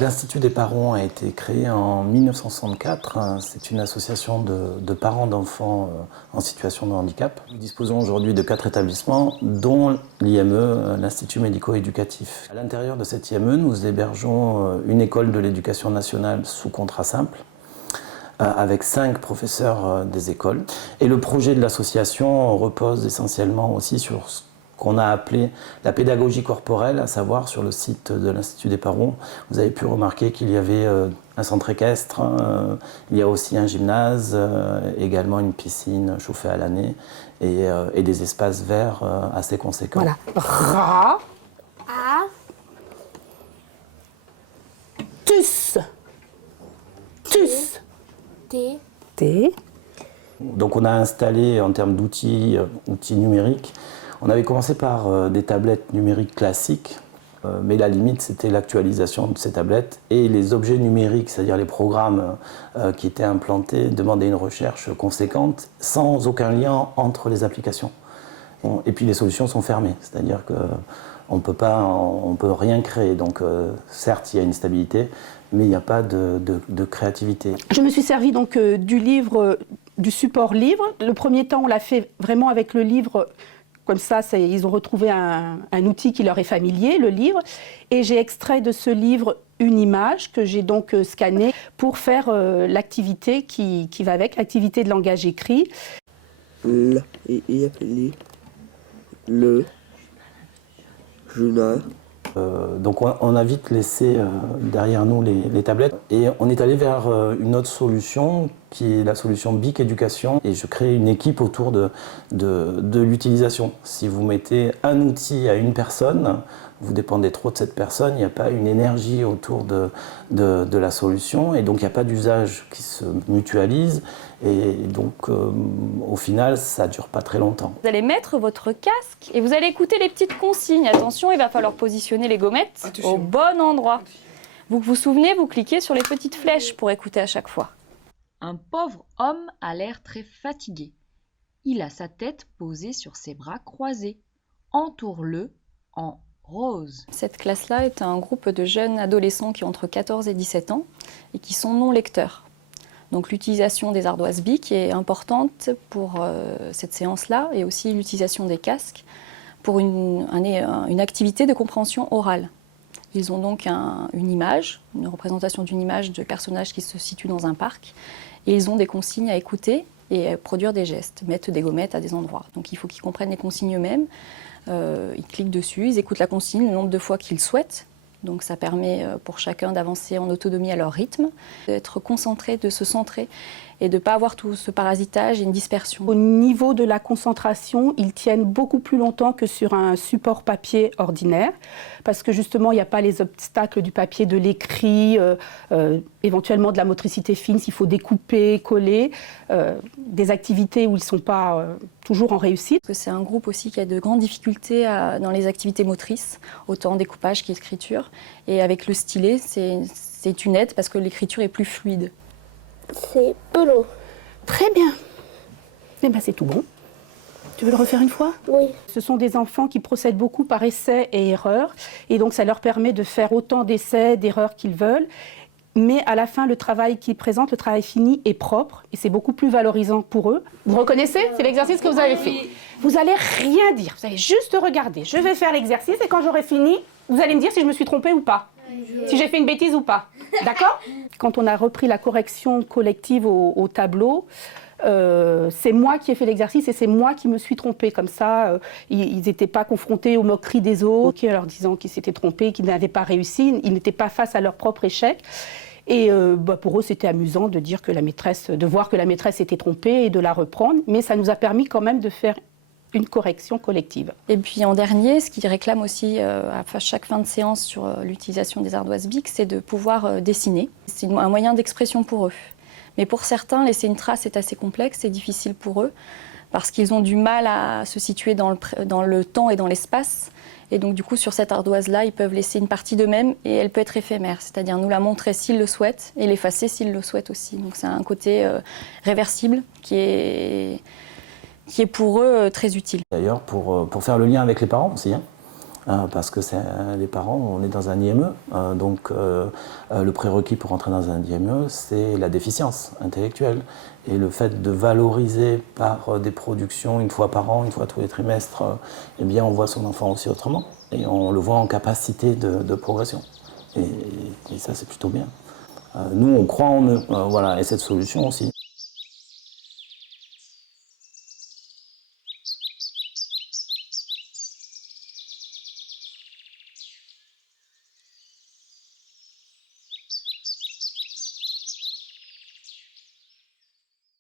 L'Institut des parents a été créé en 1964. C'est une association de parents d'enfants en situation de handicap. Nous disposons aujourd'hui de 4 établissements, dont l'IME, l'Institut médico-éducatif. À l'intérieur de cet IME, nous hébergeons une école de l'éducation nationale sous contrat simple, avec 5 professeurs des écoles. Et le projet de l'association repose essentiellement aussi sur ce qu'on a appelé la pédagogie corporelle, à savoir sur le site de l'Institut des parents. Vous avez pu remarquer qu'il y avait un centre équestre, il y a aussi un gymnase, également une piscine chauffée à l'année et des espaces verts assez conséquents. Voilà. Ra. A. Tus. Tus. T. T. Donc on a installé en termes d'outils numériques. On avait commencé par des tablettes numériques classiques, mais la limite c'était l'actualisation de ces tablettes et les objets numériques, c'est-à-dire les programmes qui étaient implantés, demandaient une recherche conséquente sans aucun lien entre les applications. Et puis les solutions sont fermées, c'est-à-dire qu'on ne peut rien créer. Donc certes il y a une stabilité, mais il n'y a pas de créativité. Je me suis servi donc du livre, du support livre. Le premier temps on l'a fait vraiment avec le livre. Comme ça, ils ont retrouvé un outil qui leur est familier, le livre. Et j'ai extrait de ce livre une image que j'ai donc scannée pour faire l'activité qui va avec, l'activité de langage écrit. Le, Juna. Donc on a vite laissé derrière nous les tablettes et on est allé vers une autre solution qui est la solution BIC Éducation et je crée une équipe autour de l'utilisation. Si vous mettez un outil à une personne, vous dépendez trop de cette personne, il n'y a pas une énergie autour de la solution et donc il n'y a pas d'usage qui se mutualise et donc au final ça ne dure pas très longtemps. Vous allez mettre votre casque et vous allez écouter les petites consignes. Attention, il va falloir positionner les gommettes au bon endroit. Vous vous souvenez, vous cliquez sur les petites flèches pour écouter à chaque fois. Un pauvre homme a l'air très fatigué. Il a sa tête posée sur ses bras croisés. Entoure-le en rose. Cette classe-là est un groupe de jeunes adolescents qui ont entre 14 et 17 ans et qui sont non lecteurs. Donc l'utilisation des ardoises BIC est importante pour cette séance-là et aussi l'utilisation des casques pour une activité de compréhension orale. Ils ont donc une image, une représentation d'une image de personnages qui se situent dans un parc et ils ont des consignes à écouter et à produire des gestes, mettre des gommettes à des endroits. Donc il faut qu'ils comprennent les consignes eux-mêmes, ils cliquent dessus, ils écoutent la consigne le nombre de fois qu'ils souhaitent. Donc ça permet pour chacun d'avancer en autonomie à leur rythme, d'être concentré, de se centrer et de ne pas avoir tout ce parasitage et une dispersion. Au niveau de la concentration, ils tiennent beaucoup plus longtemps que sur un support papier ordinaire, parce que justement, il n'y a pas les obstacles du papier, de l'écrit, éventuellement de la motricité fine, s'il faut découper, coller, des activités où ils ne sont pas toujours en réussite. C'est un groupe aussi qui a de grandes difficultés dans les activités motrices, autant découpage qu'écriture. Et avec le stylet, c'est une aide parce que l'écriture est plus fluide. C'est Polo. Très bien. Eh bien, c'est tout bon. Tu veux le refaire une fois ? Oui. Ce sont des enfants qui procèdent beaucoup par essais et erreurs. Et donc, ça leur permet de faire autant d'essais, d'erreurs qu'ils veulent. Mais à la fin, le travail qu'ils présentent, le travail fini, est propre. Et c'est beaucoup plus valorisant pour eux. Vous reconnaissez ? C'est l'exercice que vous avez fait. Vous n'allez rien dire. Vous allez juste regarder. Je vais faire l'exercice et quand j'aurai fini, vous allez me dire si je me suis trompée ou pas. Si j'ai fait une bêtise ou pas. D'accord ? Quand on a repris la correction collective au tableau, c'est moi qui ai fait l'exercice et c'est moi qui me suis trompée. Comme ça, ils n'étaient pas confrontés aux moqueries des autres, en leur disant qu'ils s'étaient trompés, qu'ils n'avaient pas réussi. Ils n'étaient pas face à leur propre échec. Et pour eux, c'était amusant de dire que de voir que la maîtresse était trompée et de la reprendre. Mais ça nous a permis quand même de faire une correction collective. Et puis en dernier, ce qu'ils réclament aussi à chaque fin de séance sur l'utilisation des ardoises BIC, c'est de pouvoir dessiner. C'est un moyen d'expression pour eux. Mais pour certains, laisser une trace est assez complexe, c'est difficile pour eux, parce qu'ils ont du mal à se situer dans le temps et dans l'espace. Et donc du coup, sur cette ardoise-là, ils peuvent laisser une partie d'eux-mêmes et elle peut être éphémère, c'est-à-dire nous la montrer s'ils le souhaitent et l'effacer s'ils le souhaitent aussi. Donc c'est un côté réversible qui est pour eux très utile. D'ailleurs, pour faire le lien avec les parents aussi, parce que les parents, on est dans un IME, donc le prérequis pour entrer dans un IME, c'est la déficience intellectuelle. Et le fait de valoriser par des productions une fois par an, une fois tous les trimestres, eh bien on voit son enfant aussi autrement, et on le voit en capacité de progression. Et ça, c'est plutôt bien. Nous, on croit en eux, voilà, et cette solution aussi,